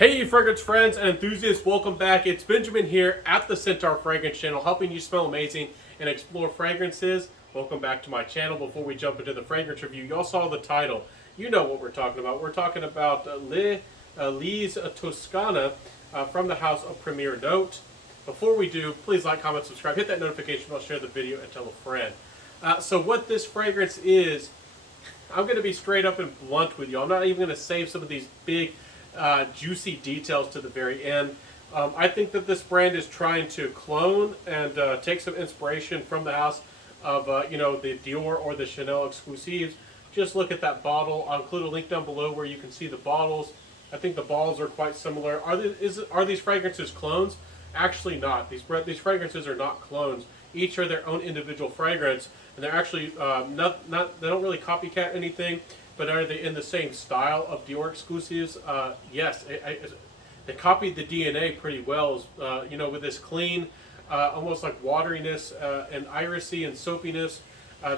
Hey fragrance friends and enthusiasts, welcome back. It's Benjamin here at the Centaur Fragrance Channel, helping you smell amazing and explore fragrances. Welcome back to my channel. Before we jump into the fragrance review, y'all saw the title. You know what we're talking about. We're talking about Lise Toscana from the house of Premier Note. Before we do, please like, comment, subscribe, hit that notification bell, share the video, and tell a friend. So what this fragrance is, I'm going to be straight up and blunt with you. I'm not even going to save some of these big juicy details to the very end. I think that this brand is trying to clone and take some inspiration from the house of the Dior or the Chanel exclusives. Just look at that bottle. I'll include a link down below where you can see the bottles. I think the bottles are quite similar. Are these fragrances clones? Actually not. These fragrances are not clones. Each are their own individual fragrance, and they're actually they don't really copycat anything. But are they in the same style of Dior exclusives? Yes, they copied the DNA pretty well. With this clean, almost like wateriness and irisy and soapiness,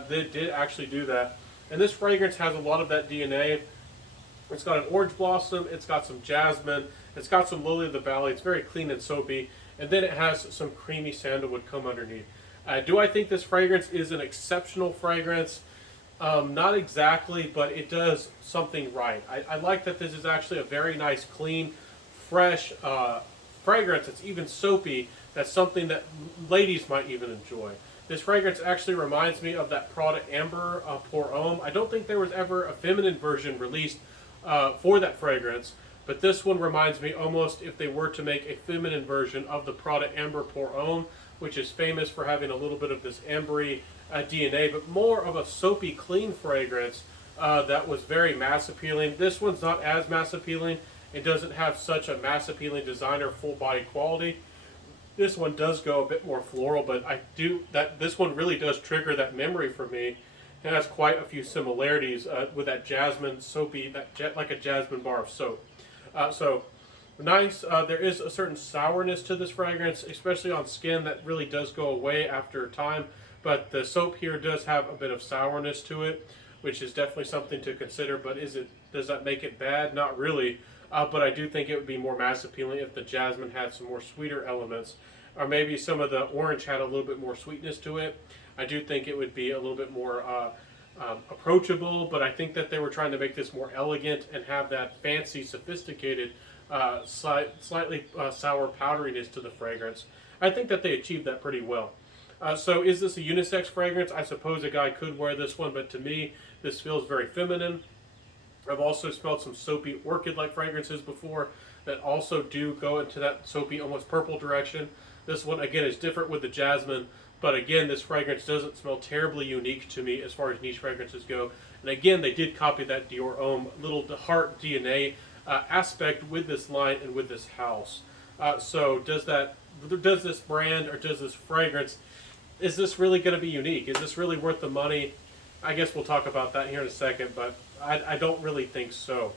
they did actually do that. And this fragrance has a lot of that DNA. It's got an orange blossom, it's got some jasmine, it's got some lily of the valley. It's very clean and soapy, and then it has some creamy sandalwood come underneath. Do I think this fragrance is an exceptional fragrance? Not exactly, but it does something right. I like that this is actually a very nice, clean, fresh fragrance. It's even soapy. That's something that ladies might even enjoy. This fragrance actually reminds me of that Prada Amber Pour Homme. I don't think there was ever a feminine version released for that fragrance, but this one reminds me almost if they were to make a feminine version of the Prada Amber Pour Homme, which is famous for having a little bit of this ambery DNA, but more of a soapy, clean fragrance that was very mass appealing. This one's not as mass appealing. It doesn't have such a mass appealing designer full body quality. This one does go a bit more floral, but this one really does trigger that memory for me. It has quite a few similarities with that jasmine soapy, like a jasmine bar of soap. So nice. There is a certain sourness to this fragrance, especially on skin, that really does go away after time. But the soap here does have a bit of sourness to it, which is definitely something to consider. But does that make it bad? Not really. But I do think it would be more mass appealing if the jasmine had some more sweeter elements, or maybe some of the orange had a little bit more sweetness to it. I do think it would be a little bit more approachable. But I think that they were trying to make this more elegant and have that fancy, sophisticated, slightly sour powderiness to the fragrance. I think that they achieved that pretty well. So is this a unisex fragrance? I suppose a guy could wear this one, but to me, this feels very feminine. I've also smelled some soapy orchid-like fragrances before that also do go into that soapy, almost purple direction. This one, again, is different with the jasmine, but again, this fragrance doesn't smell terribly unique to me as far as niche fragrances go. And again, they did copy that Dior Homme little heart DNA aspect with this line and with this house. So does this brand or does this fragrance, is this really going to be unique? Is this really worth the money? I guess we'll talk about that here in a second, but I don't really think so.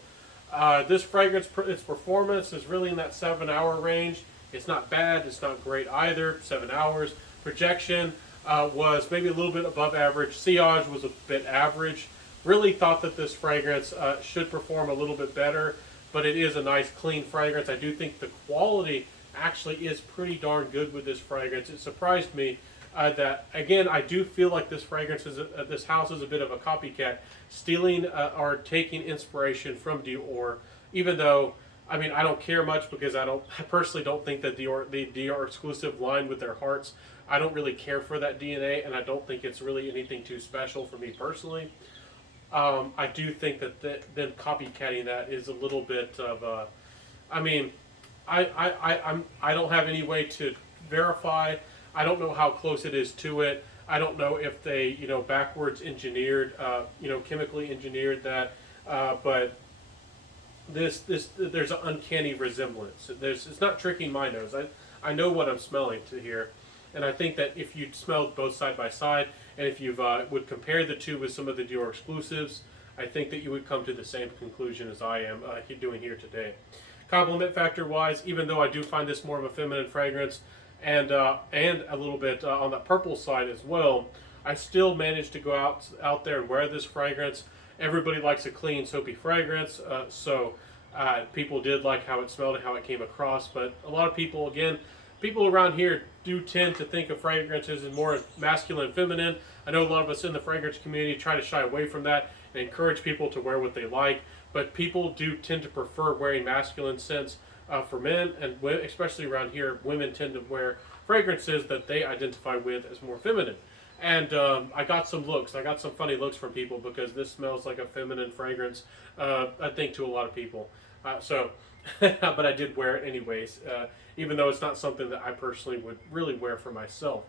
This fragrance, its performance is really in that 7-hour range. It's not bad. It's not great either. 7 hours. Projection was maybe a little bit above average. Sillage was a bit average. Really thought that this fragrance should perform a little bit better, but it is a nice, clean fragrance. I do think the quality actually is pretty darn good with this fragrance. It surprised me that, again, I do feel like this fragrance this house is a bit of a copycat, stealing or taking inspiration from Dior. Even though, I mean, I don't care much because I personally don't think that the Dior exclusive line with their hearts, I don't really care for that DNA, and I don't think it's really anything too special for me personally. I do think that them copycatting that is a little bit of I don't have any way to verify. I don't know how close it is to it. I don't know if they, backwards engineered, chemically engineered that. But there's an uncanny resemblance. It's not tricking my nose. I know what I'm smelling to here, and I think that if you smelled both side by side, and if you would compare the two with some of the Dior exclusives, I think that you would come to the same conclusion as I am doing here today. Compliment factor wise, even though I do find this more of a feminine fragrance, and a little bit on the purple side as well, I still managed to go out there and wear this fragrance. Everybody likes a clean, soapy fragrance, so People did like how it smelled and how it came across, but a lot of people, again, people around here do tend to think of fragrances as more masculine and feminine. I know a lot of us in the fragrance community try to shy away from that and encourage people to wear what they like, but people do tend to prefer wearing masculine scents for men, and especially around here, women tend to wear fragrances that they identify with as more feminine. And I got some looks. I got some funny looks from people because this smells like a feminine fragrance, I think, to a lot of people. But I did wear it anyways, even though it's not something that I personally would really wear for myself.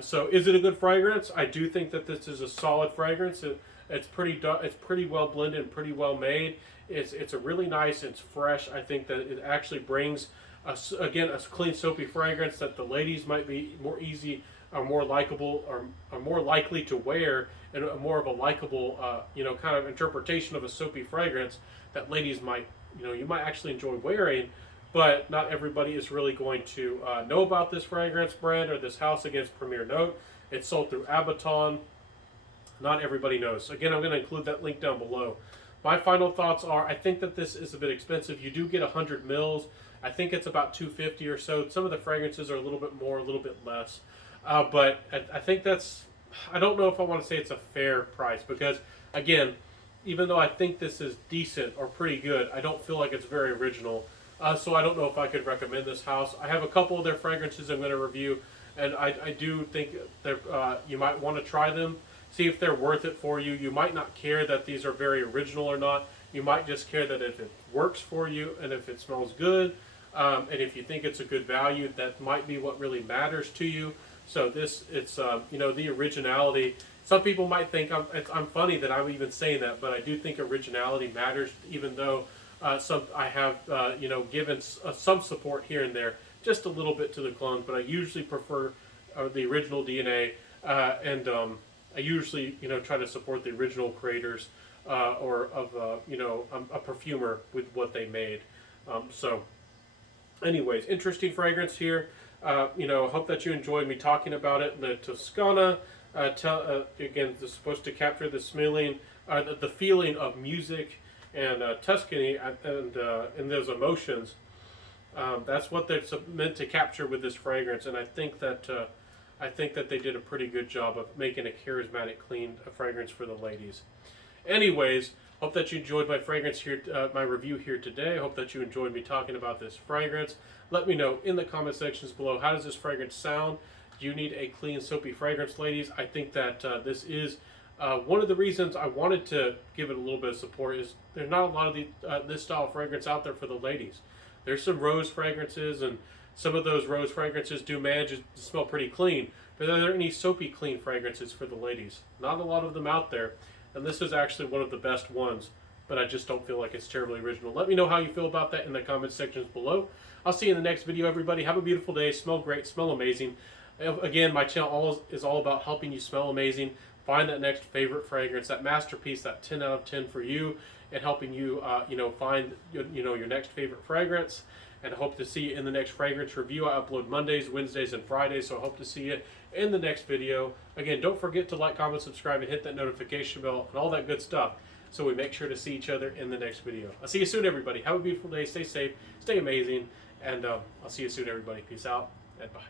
So is it a good fragrance? I do think that this is a solid fragrance. It's pretty well blended and pretty well made. It's a really nice, it's fresh. I think that it actually brings, again, a clean soapy fragrance that the ladies might be more easy or more likable or are more likely to wear, and a more of a likable, kind of interpretation of a soapy fragrance that ladies might, you might actually enjoy wearing. But not everybody is really going to know about this fragrance brand or this house. Against Premier Note. It's sold through Abaton. Not everybody knows. Again, I'm going to include that link down below. My final thoughts are, I think that this is a bit expensive. You do get 100 mils. I think it's about $250 or so. Some of the fragrances are a little bit more, a little bit less. But I think I don't know if I want to say it's a fair price because, again, even though I think this is decent or pretty good, I don't feel like it's very original. So I don't know if I could recommend this house. I have a couple of their fragrances I'm going to review, and I do think that you might want to try them, see if they're worth it for you. You might not care that these are very original or not. You might just care that if it works for you and if it smells good, and if you think it's a good value, that might be what really matters to you. So it's the originality. Some people might think I'm funny that I'm even saying that, but I do think originality matters, even though I have given some support here and there, just a little bit to the clones, but I usually prefer the original DNA, and I usually try to support the original creators or of a perfumer with what they made. Anyways, interesting fragrance here. Hope that you enjoyed me talking about it. The Toscana, again, is supposed to capture the smelling, the feeling of music and Tuscany and those emotions. That's what they're meant to capture with this fragrance, and I think that they did a pretty good job of making a charismatic, clean fragrance for the ladies. Anyways, hope that you enjoyed my fragrance here, my review here today. Hope that you enjoyed me talking about this fragrance. Let me know in the comment sections below, how does this fragrance sound? Do you need a clean, soapy fragrance, ladies? I think that this is one of the reasons I wanted to give it a little bit of support. Is there's not a lot of this style of fragrance out there for the ladies. There's some rose fragrances, and some of those rose fragrances do manage to smell pretty clean. But are there any soapy, clean fragrances for the ladies? Not a lot of them out there. And this is actually one of the best ones, but I just don't feel like it's terribly original. Let me know how you feel about that in the comment sections below. I'll see you in the next video, everybody. Have a beautiful day. Smell great. Smell amazing. Again, my channel is all about helping you smell amazing. Find that next favorite fragrance, that masterpiece, that 10 out of 10 for you, and helping you, find, your next favorite fragrance. And I hope to see you in the next fragrance review. I upload Mondays, Wednesdays, and Fridays, so I hope to see you in the next video. Again, don't forget to like, comment, subscribe, and hit that notification bell and all that good stuff, so we make sure to see each other in the next video. I'll see you soon, everybody. Have a beautiful day. Stay safe. Stay amazing. And I'll see you soon, everybody. Peace out, and bye.